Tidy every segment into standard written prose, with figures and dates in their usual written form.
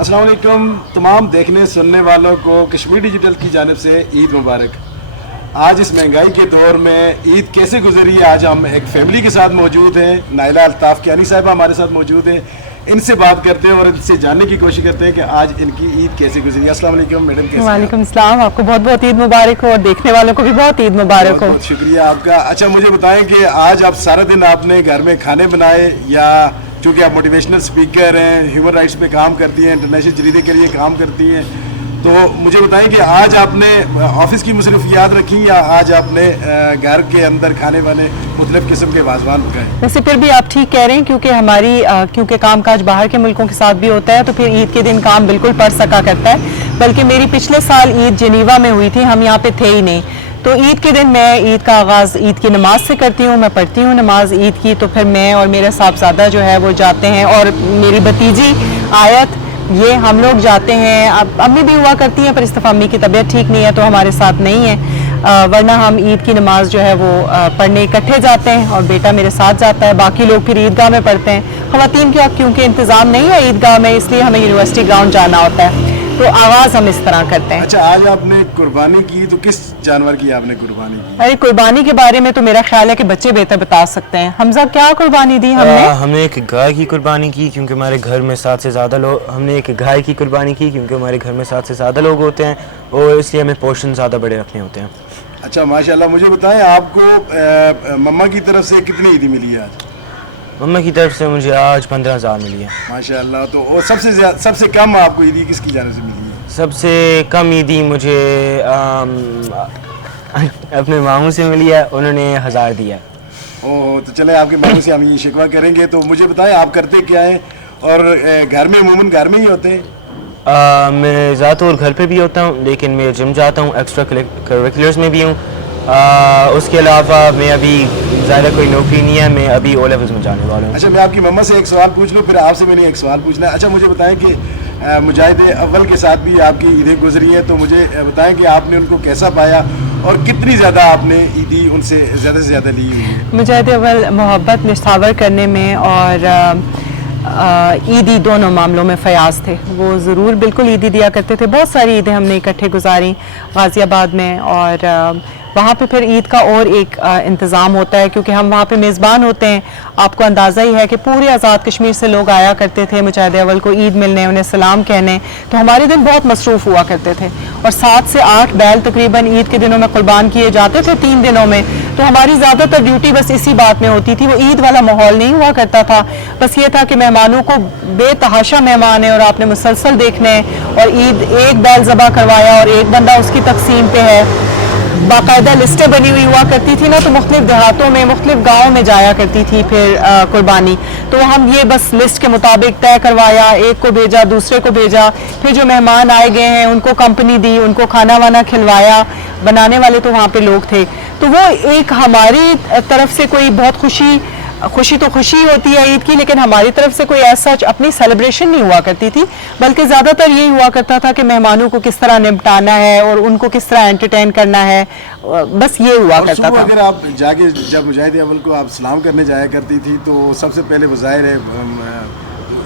अस्सलाम वालेकुम तमाम देखने सुनने वालों को कश्मीर डिजिटल की जानिब से ईद मुबारक। आज इस महंगाई के दौर में ईद कैसे गुजरी है, आज हम एक फैमिली के साथ मौजूद हैं। नाइला अल्ताफ़ कियानी साहिबा हमारे साथ मौजूद हैं, इनसे बात करते हैं और इनसे जानने की कोशिश करते हैं कि आज इनकी ईद कैसे गुजरी। अस्सलाम वालेकुम मैडम, कैसे? वालेकुम सलाम, आपको बहुत बहुत ईद मुबारक हो और देखने वालों को भी बहुत ईद मुबारक हो। बहुत शुक्रिया आपका। अच्छा मुझे बताएं कि आज आप सारा दिन आपने घर में खाने बनाए, या चूँकि आप मोटिवेशनल स्पीकर हैं, ह्यूमन राइट्स पे काम करती हैं, इंटरनेशनल जरीदे के लिए काम करती हैं, तो मुझे बताएं कि आज आपने ऑफिस की मुसरफियात रखी या आज आपने घर के अंदर खाने वाले मुख्तलिफ किस्म के वाजवान पकाए? वैसे फिर भी आप ठीक कह रहे हैं, क्योंकि हमारी क्योंकि कामकाज बाहर के मुल्कों के साथ भी होता है, तो फिर ईद के दिन काम बिल्कुल पड़ सका करता है। बल्कि मेरी पिछले साल ईद जिनीवा में हुई थी, हम यहाँ पे थे ही नहीं, तो ईद के दिन मैं ईद का आगाज़ ईद की नमाज से करती हूँ। मैं पढ़ती हूँ नमाज ईद की, तो फिर मैं और मेरा साहबजादा जो है वो जाते हैं, और मेरी भतीजी आयत, ये हम लोग जाते हैं। अब अम्मी भी हुआ करती हैं, पर इस दफ़ा अम्मी की तबीयत ठीक नहीं है तो हमारे साथ नहीं है, वरना हम ईद की नमाज जो है वो पढ़ने इकट्ठे जाते हैं, और बेटा मेरे साथ जाता है, बाकी लोग फिर ईदगाह में पढ़ते हैं। ख़वातीन का क्योंकि इंतज़ाम नहीं है ईदगाह में, इसलिए हमें यूनिवर्सिटी ग्राउंड जाना होता है, तो आवाज़ हम इस तरह करते हैं। अच्छा, आज आपने कुर्बानी की, तो किस जानवर की आपने कुर्बानी की? अरे कुर्बानी के बारे में तो मेरा ख्याल है कि बच्चे बेहतर बता सकते हैं। हमजा, क्या कुर्बानी दी हमने? हमने एक गाय की कुर्बानी की, क्योंकि हमारे घर में 7 से ज़्यादा लोग। हमने एक गाय की कुर्बानी की क्योंकि हमारे घर में 7 से ज़्यादा लोग होते हैं, और इसलिए हमें पोर्शन ज़्यादा बड़े रखने होते हैं। अच्छा माशाल्लाह। मुझे बताएं आपको मम्मा की तरफ से कितनी ईदी मिली है आज? मम्मा की तरफ से मुझे आज 15,000 मिली है माशाल्लाह। तो और सबसे कम आपको ईदी किसकी जाने से मिली है? सबसे कम ईदी मुझे अपने मामू से मिली है, उन्होंने 1000 दिया। ओह, तो चले आपके मामू से हम ये शिकवा करेंगे। तो मुझे बताएं आप करते क्या हैं, और घर में अमूमन घर में ही होते हैं? मैं ज़्यादातर घर पे भी होता हूँ, लेकिन मैं जिम जाता हूँ, एक्स्ट्रा करिकुलर्स में भी हूँ। उसके अलावा मैं अभी ज़्यादा कोई नौकरी नहीं है, मैं अभी ओ लेवल्स में जाने वाला हूँ। अच्छा, मैं आपकी मम्मा से एक सवाल पूछ लूँ, फिर आपसे मैंने एक सवाल पूछना है। अच्छा मुझे बताएं कि मुजाहिद अव्वल के साथ भी आपकी ईदें गुजरी हैं, तो मुझे बताएं कि आपने उनको कैसा पाया और कितनी ज़्यादा आपने ईदी उनसे ज़्यादा से ज़्यादा ली हुई है? मुजाहिद अव्वल मोहब्बत निस्तावर करने में और ईदी दोनों मामलों में फयाज थे। वो ज़रूर बिल्कुल ईदी दिया करते थे। बहुत सारी ईदें हमने इकट्ठे गुजारी गाज़ियाबाद में, और वहाँ पे फिर ईद का और एक इंतज़ाम होता है, क्योंकि हम वहाँ पे मेज़बान होते हैं। आपको अंदाज़ा ही है कि पूरे आज़ाद कश्मीर से लोग आया करते थे मुजाहिद अव्वल को ईद मिलने, उन्हें सलाम कहने, तो हमारे दिन बहुत मसरूफ़ हुआ करते थे। और 7 से 8 बैल तकरीबन ईद के दिनों में कुर्बान किए जाते थे 3 दिनों में। तो हमारी ज़्यादातर ड्यूटी बस इसी बात में होती थी। वो ईद वाला माहौल नहीं हुआ करता था, बस ये था कि मेहमानों को बेतहाशा मेहमान है और आपने मुसलसल देखने हैं, और ईद एक बैल ज़बा करवाया और एक बंदा उसकी तकसीम पे है। बाकायदा लिस्टें बनी हुई हुआ करती थी ना, तो मुख्तलिफ देहातों में मुख्तलिफ गाँव में जाया करती थी फिर कुर्बानी। तो हम ये बस लिस्ट के मुताबिक तय करवाया, एक को भेजा, दूसरे को भेजा, फिर जो मेहमान आए गए हैं उनको कंपनी दी, उनको खाना वाना खिलवाया। बनाने वाले तो वहाँ पे लोग थे, तो वो एक हमारी तरफ से कोई बहुत खुशी होती है ईद की, लेकिन हमारी तरफ से कोई ऐसा अपनी सेलिब्रेशन नहीं हुआ करती थी, बल्कि ज़्यादातर यही हुआ करता था कि मेहमानों को किस तरह निपटाना है और उनको किस तरह एंटरटेन करना है, बस ये हुआ करता था। अगर आप जाके जब मुजाहिद अव्वल को आप सलाम करने जाया करती थी, तो सबसे पहले वो ज़ाहिर है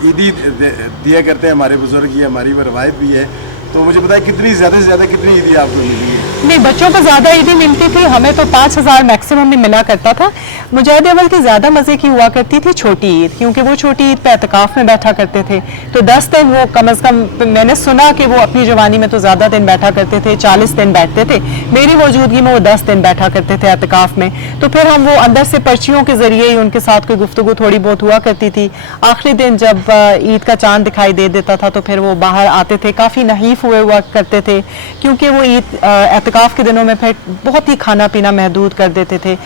ईदी दिया करते हैं हमारे बुजुर्ग, ये हमारी रवायत भी है। तो मुझे बताएं कितनी ज़्यादा से ज़्यादा कितनी ईदी आपको मिली है? नहीं, बच्चों को ज़्यादा ईदी मिलती थी, हमें तो 5000 मैक्सिमम में मिला करता था। मुजाहिद अव्वल की ज़्यादा मज़े की हुआ करती थी छोटी ईद, क्योंकि वो छोटी ईद पे एतकाफ़ में बैठा करते थे, तो 10 दिन वो कम अज़ कम, मैंने सुना कि वो अपनी जवानी में तो ज़्यादा दिन बैठा करते थे, 40 दिन बैठते थे। मेरी मौजूदगी में वो 10 दिन बैठा करते थे एतकाफ़ में। तो फिर हम वो अंदर से पर्चियों के ज़रिए ही उनके साथ कोई गुफ्तगू थोड़ी बहुत हुआ करती थी। आखिरी दिन जब ईद का चाँद दिखाई दे देता था, तो फिर वो बाहर आते थे, काफ़ी नहीफ हुए हुआ करते थे, क्योंकि वो ईद एतकाफ़ के दिनों में फिर बहुत ही खाना पीना महदूद कर देते थे।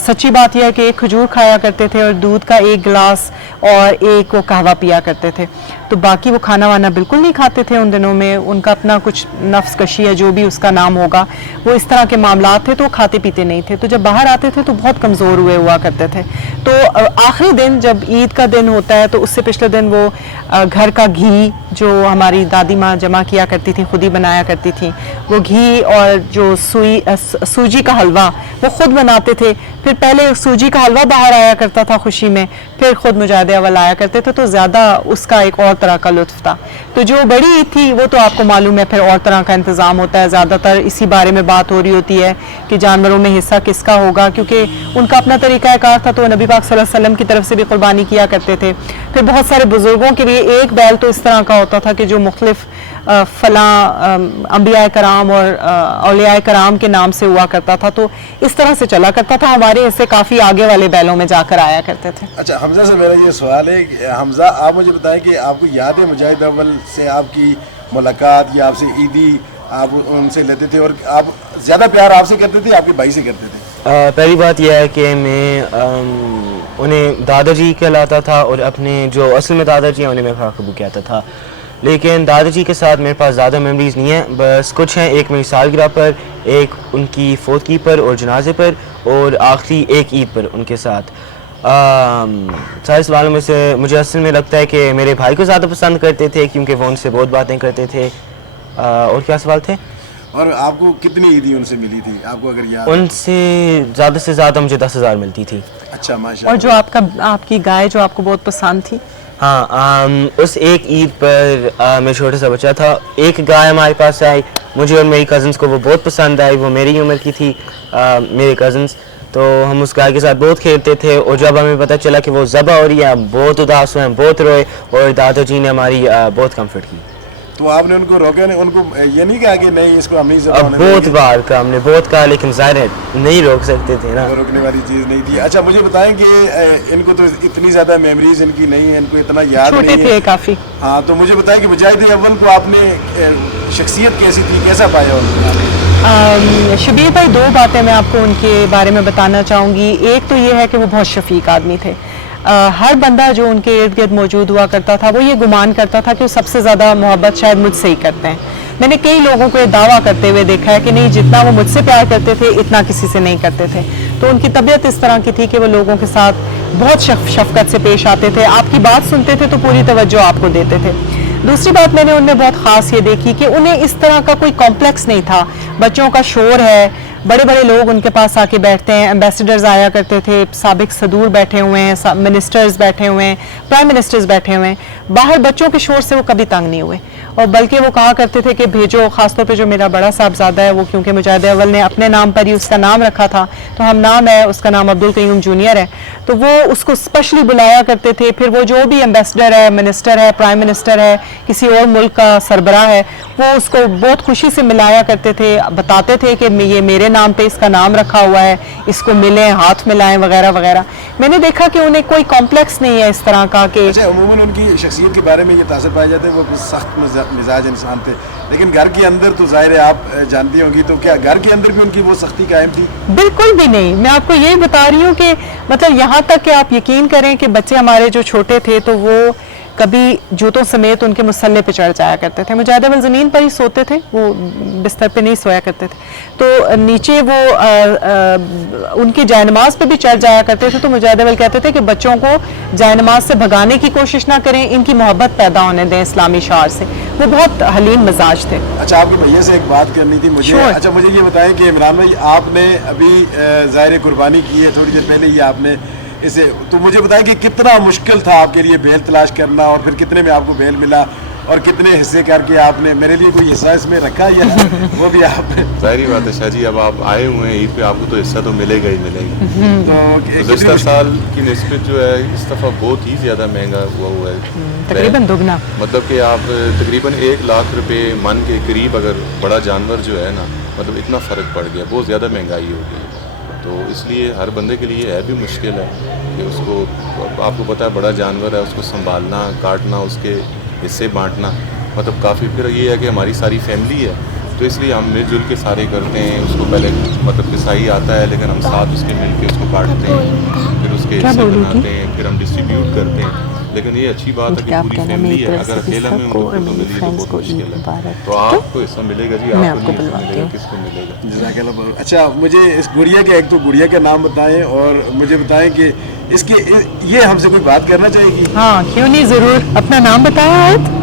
सच्ची बात यह है कि एक खजूर खाया करते थे और दूध का 1 गिलास और एक वो कहवा पिया करते थे, तो बाकी वो खाना वाना बिल्कुल नहीं खाते थे उन दिनों में। उनका अपना कुछ नफ्स कशी है, जो भी उसका नाम होगा, वो इस तरह के मामलात थे, तो खाते पीते नहीं थे। तो जब बाहर आते थे तो बहुत कमज़ोर हुआ करते थे। तो आखिरी दिन जब ईद का दिन होता है, तो उससे पिछले दिन वो घर का घी जो हमारी दादी माँ जमा किया करती थी, खुद ही बनाया करती थी। वो घी और जो सूजी का हलवा वो खुद बनाते थे। फिर पहले सूजी का हलवा बाहर आया करता था खुशी में, फिर खुद मुजाहिद अव्वल आया करते थे, तो ज़्यादा उसका एक और तरह का लुत्फ था। तो जो बड़ी ईद थी वो तो आपको मालूम है फिर और तरह का इंतज़ाम होता है, ज़्यादातर इसी बारे में बात हो रही होती है कि जानवरों में हिस्सा किसका होगा, क्योंकि उनका अपना तरीक़ाकार था। तो नबी पाक सल्लल्लाहु अलैहि वसल्लम की तरफ से भी कुर्बानी किया करते थे। फिर बहुत सारे बुज़ुर्गों के लिए एक बैल तो इस तरह का होता था कि जो मुख्तलिफ फलां अंबिया कराम और औलिया कराम के नाम से हुआ करता था, तो इस तरह से चला करता था। हमारे इससे काफ़ी आगे वाले बैलों में जाकर आया करते थे। अच्छा, हमजा से मेरा ये सवाल है, हमजा आप मुझे बताएं कि आपको याद है मुजाहिद अव्वल से आपकी मुलाकात या आपसे ईदी आप उनसे लेते थे, और आप ज़्यादा प्यार आपसे करते थे आपके भाई से करते थे? पहली बात यह है कि मैं उन्हें दादाजी कहलाता था, और अपने जो असल में दादाजी हैं उन्हें मैं खाकबू कहता था। लेकिन दादाजी के साथ मेरे पास ज़्यादा मेमोरीज़ नहीं है, बस कुछ हैं। एक मेरी सालगिरह पर, एक उनकी फौतगी पर और जनाजे पर, और आखिरी एक ईद पर उनके साथ। सारे सवालों में से मुझे असल में लगता है कि मेरे भाई को ज़्यादा पसंद करते थे, क्योंकि वो उनसे बहुत बातें करते थे। और क्या सवाल थे? और आपको कितनी ईदी उनसे मिली थी, आपको अगर याद? उनसे ज़्यादा से ज़्यादा मुझे 10,000 मिलती थी। अच्छा, माशाअल्लाह। और जो आपकी गाय जो आपको बहुत पसंद थी? हाँ, उस एक ईद पर मैं छोटा सा बच्चा था, एक गाय हमारे पास आई, मुझे और मेरी कज़न्स को वो बहुत पसंद आई। वो मेरी उम्र की थी, मेरे कज़न्स, तो हम उस गाय के साथ बहुत खेलते थे। और जब हमें पता चला कि वो ज़बह हो रही है, हम बहुत उदास हुए, हम बहुत रोए, और दादाजी ने हमारी बहुत कम्फर्ट की। तो आपने उनको रोका नहीं, उनको ये नहीं कहा कि नहीं इसको हम नहीं ज़बह अब होने बहुत देंगे? बार कहा हमने, बहुत कहा, लेकिन ज़ाहिर है नहीं रोक सकते थे ना। वो रोकने वाली चीज़ नहीं थी। अच्छा, मुझे बताएं कि इनको तो इतनी ज़्यादा मेमोरीज इनकी नहीं है, इनको इतना याद छोटे नहीं थे है काफ़ी। हाँ, तो मुझे बताएं कि मुजाहिद अव्वल को आपने शख्सियत कैसी थी, कैसा पाया उनको? शबीर भाई, दो बातें मैं आपको उनके बारे में बताना चाहूँगी। एक तो ये है कि वो बहुत शफीक आदमी थे। हर बंदा जो उनके इर्द गिर्द मौजूद हुआ करता था वो ये गुमान करता था कि वो सबसे ज़्यादा मोहब्बत शायद मुझसे ही करते हैं। मैंने कई लोगों को ये दावा करते हुए देखा है कि नहीं, जितना वो मुझसे प्यार करते थे इतना किसी से नहीं करते थे। तो उनकी तबीयत इस तरह की थी कि वो लोगों के साथ बहुत शफकत से पेश आते थे, आपकी बात सुनते थे तो पूरी तवज्जो आपको देते थे। दूसरी बात मैंने उनमें बहुत ख़ास ये देखी कि उन्हें इस तरह का कोई कॉम्प्लेक्स नहीं था। बच्चों का शोर है, बड़े बड़े लोग उनके पास आके बैठते हैं, एम्बेसडर्स आया करते थे, साबिक सदूर बैठे हुए हैं, मिनिस्टर्स बैठे हुए हैं, प्राइम मिनिस्टर्स बैठे हुए हैं। बाहर बच्चों के शोर से वो कभी तंग नहीं हुए, और बल्कि वो कहा करते थे कि भेजो। ख़ासतौर पे जो मेरा बड़ा साहबजादा है, वो क्योंकि मुजाहिद अव्वल ने अपने नाम पर ही उसका नाम रखा था, तो हम नाम है, उसका नाम अब्दुल कयूम जूनियर है, तो वो उसको स्पेशली बुलाया करते थे। फिर वो जो भी एम्बेसडर है, मिनिस्टर है, प्राइम मिनिस्टर है, किसी और मुल्क का सरबराह है, वो उसको बहुत खुशी से मिलाया करते थे, बताते थे कि ये मेरे नाम पे इसका नाम रखा हुआ है, इसको मिलें, हाथ मिलाएं, वगैरह वगैरह। मैंने देखा कि उन्हें कोई कॉम्प्लेक्स नहीं है इस तरह का कि। अच्छा, अमूमन उनकी शख्सियत के बारे में ये तासर पाया जाता है वो सख्त मिजाज इंसान थे, लेकिन घर के अंदर तो ज़ाहिर है आप जानती होंगी, तो क्या घर के अंदर भी उनकी वो सख्ती कायम थी? बिल्कुल भी नहीं। मैं आपको यही बता रही हूँ कि मतलब यहाँ तक कि आप यकीन करें कि बच्चे हमारे जो छोटे थे तो वो कभी जूतों समेत उनके मुसल्ले पे चढ़ जाया करते थे। मुजाहिद अव्वल ज़मीन पर ही सोते थे, वो बिस्तर पे नहीं सोया करते थे, तो नीचे वो उनकी जायनमाज पे भी चढ़ जाया करते थे। तो मुजाहिद अव्वल कहते थे कि बच्चों को जायनमाज से भगाने की कोशिश ना करें, इनकी मोहब्बत पैदा होने दें इस्लामी शार से। वो बहुत हलीम मिजाज थे। अच्छा, आपके भैया से एक बात करनी थी मुझे। अच्छा, मुझे ये बताएं कि इमरान भाई, आपने अभी ज़ाहिर कुर्बानी की है, थोड़ी देर पहले ही आपने इसे, तो मुझे बताएं कि कितना मुश्किल था आपके लिए बेल तलाश करना, और फिर कितने में आपको बेल मिला, और कितने हिस्से करके आपने मेरे लिए कोई हिस्सा इसमें रखा या वो भी आपने? ज़ाहिर बात है शाह जी, अब आप आए हुए हैं ईद पे, आपको तो हिस्सा तो मिलेगा ही मिलेगा। तो गुज़श्ता साल की निस्बत जो है इस दफ़ा बहुत ही ज़्यादा महंगा हुआ है, तकरीबन दुगना। मतलब कि आप तकरीबन 1 लाख रुपए मन के करीब अगर बड़ा जानवर जो है ना, मतलब इतना फ़र्क पड़ गया, बहुत ज़्यादा महंगाई हो गई। तो इसलिए हर बंदे के लिए है भी मुश्किल है कि उसको, आपको पता है बड़ा जानवर है, उसको संभालना, काटना, उसके हिस्से बांटना, मतलब काफ़ी। फिर ये है कि हमारी सारी फैमिली है, तो इसलिए हम मिलजुल के सारे करते हैं। उसको पहले मतलब कसाई आता है, लेकिन हम साथ उसके मिल के उसको काटते हैं, फिर उसके हिस्से बनाते हैं, फिर हम डिस्ट्रीब्यूट करते हैं। लेकिन ये अच्छी बात है कि पूरी फैमिली है, अगर अकेला में तो मिली तो बहुत मुश्किल है। तो आपको हिस्सा मिलेगा जी, आपको नहीं मिलेगा, किसको मिलेगा? जज़ाकल्लाह। अच्छा, मुझे इस गुड़िया के, एक तो गुड़िया का नाम बताएं, और मुझे बताएं कि इसके ये हमसे कोई बात करना चाहेगी? हाँ, क्यों नहीं, ज़रूर। अपना नाम बताया आयत?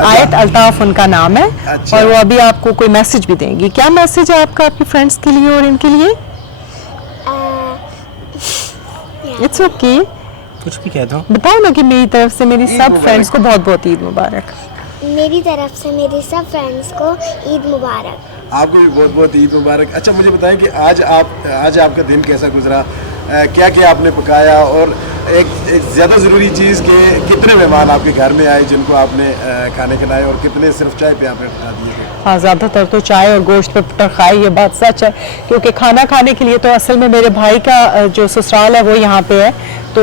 आयत अल्ताफ उनका नाम है। अच्छा। और वो अभी आपको कोई मैसेज भी देंगी। क्या मैसेज है आपका आपके फ्रेंड्स के लिए और इनके लिए? इट्स ओके, कुछ भी कहता हूँ। बताओ ना कि मेरी तरफ से मेरी ईद सब मुबारक। फ्रेंड्स को बहुत बहुत ईद मुबारक। मेरी तरफ से मेरे सब फ्रेंड्स को ईद मुबारक। आपको भी बहुत बहुत ईद मुबारक। अच्छा मुझे बताएं कि आज आपका दिन कैसा गुजरा, क्या क्या आपने पकाया, और एक ज़्यादा ज़रूरी चीज़ कि कितने मेहमान आपके घर में आए जिनको आपने खाने खिलाए, और कितने सिर्फ चाय पे आपने खिला दिए थे? हाँ, ज़्यादातर तो चाय और गोश्त पे पुटर खाए, ये बात सच है। क्योंकि खाना खाने के लिए तो असल में मेरे भाई का जो ससुराल है वो यहाँ पे है, तो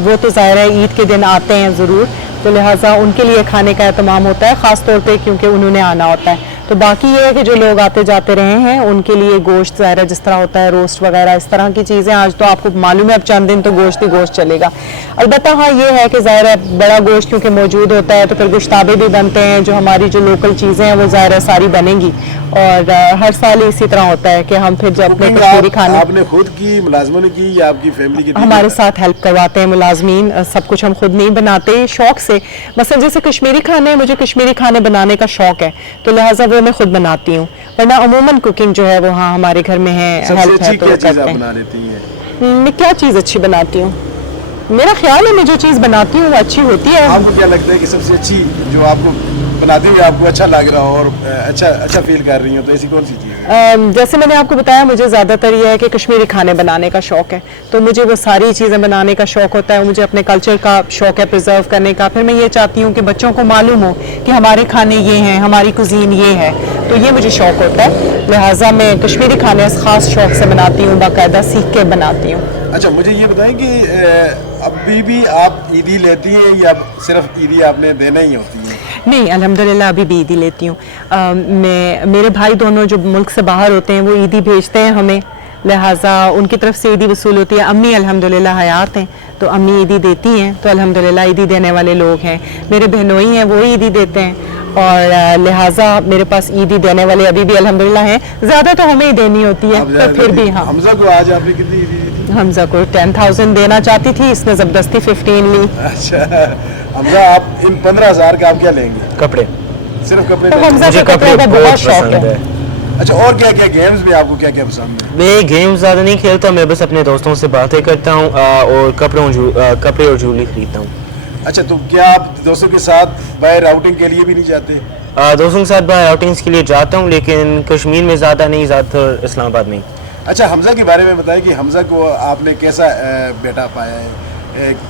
वो तो ज़ाहिर है ईद के दिन आते हैं ज़रूर, तो लिहाजा उनके लिए खाने का एहतमाम होता है ख़ास तौर पे, क्योंकि उन्होंने आना होता है। तो बाकी ये है कि जो लोग आते जाते रहे हैं उनके लिए गोश्त ज़ाहिर है जिस तरह होता है रोस्ट वगैरह इस तरह की चीज़ें, आज तो आपको मालूम है अब चंद दिन तो गोश्त ही गोश्त चलेगा। अलबत्ता हाँ ये है कि ज़ाहिर है बड़ा गोश्त क्योंकि मौजूद होता है तो फिर गोश्ताबे भी बनते हैं, जो हमारी जो लोकल चीज़ें हैं वो ज़ाहिर है सारी बनेंगी। और हर साल इसी तरह होता है कि हम फिर जब अपने कश्मीरी खाने आपने खुद की, मुलाजमों ने की या आपकी फैमिली की? हमारे साथ हेल्प करवाते हैं मुलाजमीन, सब कुछ हम खुद नहीं बनाते, शौक से। मसलन जैसे कश्मीरी खाने, मुझे कश्मीरी खाने बनाने का शौक है तो लिहाजा वो मैं खुद बनाती हूँ, वरना अमूमन कुकिंग जो है वो हाँ हमारे घर में है, सबसे हेल्प है अच्छी तो क्या वो चीज़ करते आप हैं। बना लेती हैं? मैं क्या चीज़ अच्छी बनाती हूँ? मेरा ख्याल है मैं जो चीज़ बनाती हूँ वो अच्छी होती है। आपको क्या लगता है कि सबसे अच्छी जो आपको बनाते हुए आपको अच्छा लग रहा हो और अच्छा फील कर रही हो, तो ऐसी कौन सी चीज़ है? जैसे मैंने आपको बताया मुझे ज़्यादातर ये है कि कश्मीरी खाने बनाने का शौक़ है, तो मुझे वो सारी चीज़ें बनाने का शौक़ होता है, मुझे अपने कल्चर का शौक़ है प्रिजर्व करने का। फिर मैं ये चाहती हूँ कि बच्चों को मालूम हो कि हमारे खाने ये हैं, हमारी कुजीन ये है, तो ये मुझे शौक़ होता है। लिहाजा मैं कश्मीरी खाने ख़ास शौक़ से बनाती हूँ, बाकायदा सीख के बनाती हूँ। अच्छा मुझे ये बताएं कि अभी भी आप ईदी लेती हैं या सिर्फ ईदी आपने देना ही होती है? नहीं, अल्हम्दुलिल्लाह अभी भी ईदी लेती हूँ। मेरे भाई दोनों जो मुल्क से बाहर होते हैं वो ईदी भेजते हैं हमें, लिहाजा उनकी तरफ से ईदी वसूल होती है। अम्मी अल्हम्दुलिल्लाह हयात हैं तो अम्मी ईदी देती हैं, तो अल्हम्दुलिल्लाह ईदी देने वाले लोग हैं। मेरे बहनोई हैं वो ईदी देते हैं, और लिहाजा मेरे पास ईदी देने वाले अभी भी अल्हम्दुलिल्लाह हैं। ज़्यादा तो हमें ही देनी होती है, तो फिर भी हाँ। हमजा को आज आपने कितनी ईदी दी थी? हमजा को 10,000 देना चाहती थी, इसने ज़बरदस्ती 15 ली। अच्छा हमजा, आप इन 15,000 का आप क्या लेंगे? कपड़े, सिर्फ कपड़े तो लेंगे? हमजा मुझे को कपड़े का बहुत शौक पसंद है। है। अच्छा और क्या क्या गेम्स में आपको क्या क्या पसंद है? मैं गेम ज़्यादा नहीं खेलता, मैं बस अपने दोस्तों से बातें करता हूँ और कपड़े और ज्वेलरी खरीदता हूँ। अच्छा तो क्या आप दोस्तों के साथ बाहर आउटिंग के लिए भी नहीं जाते? दोस्तों के साथ बाहर आउटिंग्स के लिए जाता हूँ, लेकिन कश्मीर में ज़्यादा नहीं, ज़्यादातर इस्लामाबाद में। अच्छा हमजा के बारे में बताएं कि हमजा को आपने कैसा बेटा पाया है,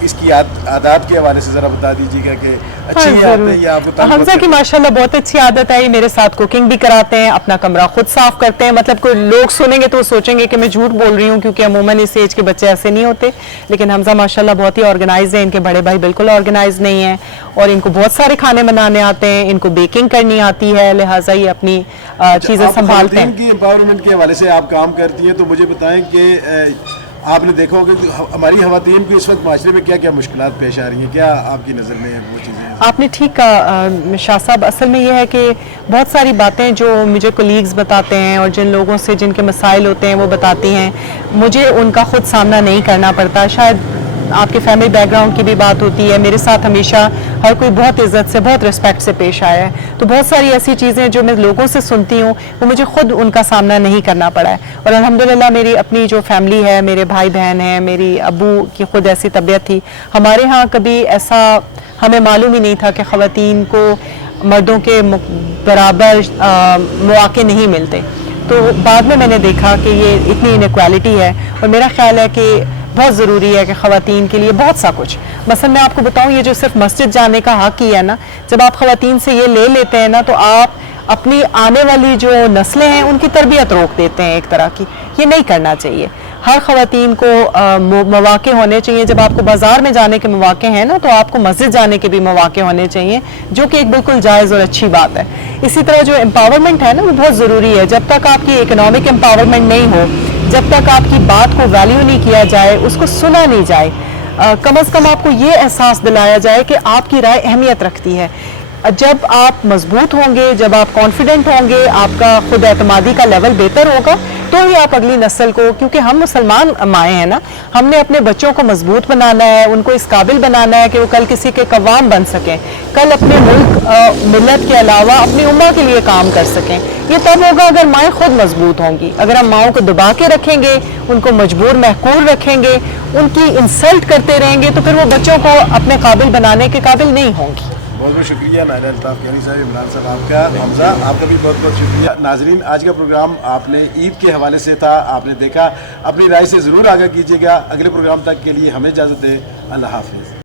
इसकी आदत के हवाले से ज़रा बता दीजिएगा कि अच्छी आदत है या आपको तंग हमजा करते की हैं? माशाल्लाह बहुत अच्छी आदत है, ये मेरे साथ कुकिंग भी कराते हैं, अपना कमरा खुद साफ करते हैं। मतलब कोई लोग सुनेंगे तो वो सोचेंगे कि मैं झूठ बोल रही हूँ, क्योंकि अमूमन इस एज के बच्चे ऐसे नहीं होते, लेकिन हमजा माशाल्लाह बहुत ही ऑर्गेनाइज है। इनके बड़े भाई बिल्कुल ऑर्गेनाइज नहीं है, और इनको बहुत सारे खाने बनाने आते हैं, इनको बेकिंग करनी आती है, लिहाजा ये अपनी चीज़ें आप संभालते हैं। खवातीन की एम्पावरमेंट के हवाले से आप काम करती हैं, तो मुझे बताएं कि आपने देखा होगा कि हमारी खवातीन को इस वक्त माशरे में क्या क्या मुश्किलात पेश आ रही हैं, क्या आपकी नज़र में है वो चीज़ें? आपने ठीक कहा शाह साहब, असल में ये है कि बहुत सारी बातें जो मुझे कोलीग्स बताते हैं और जिन लोगों से जिनके मसाइल होते हैं वो बताती हैं, मुझे उनका खुद सामना नहीं करना पड़ता। शायद आपके फैमिली बैकग्राउंड की भी बात होती है, मेरे साथ हमेशा हर कोई बहुत इज्जत से, बहुत रिस्पेक्ट से पेश आया है, तो बहुत सारी ऐसी चीज़ें जो मैं लोगों से सुनती हूँ वो मुझे खुद उनका सामना नहीं करना पड़ा है। और अल्हम्दुलिल्लाह मेरी अपनी जो फैमिली है, मेरे भाई बहन हैं, मेरी अब्बू की खुद ऐसी तबीयत थी, हमारे यहाँ कभी ऐसा हमें मालूम ही नहीं था कि ख़वातीन को मर्दों के बराबर मौके नहीं मिलते। तो बाद में मैंने देखा कि ये इतनी इनइक्वालिटी है, और मेरा ख्याल है कि बहुत ज़रूरी है कि ख़वातीन के लिए बहुत सा कुछ, मसलन मैं आपको बताऊं, ये जो सिर्फ मस्जिद जाने का हक़ ही है ना, जब आप ख़वातीन से ये ले लेते हैं ना तो आप अपनी आने वाली जो नस्लें हैं उनकी तरबियत रोक देते हैं एक तरह की। ये नहीं करना चाहिए। हर ख़वातीन को मौक़े होने चाहिए। जब आपको बाज़ार में जाने के मौक़े हैं ना, तो आपको मस्जिद जाने के भी मौक़े होने चाहिए, जो कि एक बिल्कुल जायज़ और अच्छी बात है। इसी तरह जो एम्पावरमेंट है ना, वो बहुत ज़रूरी है। जब तक आपकी इकनॉमिक एम्पावरमेंट नहीं हो, जब तक आपकी बात को वैल्यू नहीं किया जाए, उसको सुना नहीं जाए, कम अज़ कम आपको ये एहसास दिलाया जाए कि आपकी राय अहमियत रखती है। जब आप मजबूत होंगे, जब आप कॉन्फिडेंट होंगे, आपका खुद एतमादी का लेवल बेहतर होगा, तो ही आप अगली नस्ल को, क्योंकि हम मुसलमान माएँ हैं ना, हमने अपने बच्चों को मजबूत बनाना है, उनको इस काबिल बनाना है कि वो कल किसी के कवाम बन सकें, कल अपने मुल्क मिल्लत के अलावा अपनी उम्मा के लिए काम कर सकें। ये तब होगा अगर माएँ खुद मजबूत होंगी। अगर हम माओं को दबा के रखेंगे, उनको मजबूर महकूर रखेंगे, उनकी इंसल्ट करते रहेंगे, तो फिर वो बच्चों को अपने काबिल बनाने के काबिल नहीं होंगी। बहुत बहुत शुक्रिया नायरा अल्ताफ कियानी साहब, इमरान साहब आपका, हमजा आपका भी बहुत बहुत शुक्रिया। नाजरीन, आज का प्रोग्राम आपने ईद के हवाले से था, आपने देखा, अपनी राय से ज़रूर आगाह कीजिएगा। अगले प्रोग्राम तक के लिए हमें इजाज़त दें, अल्लाह हाफिज़।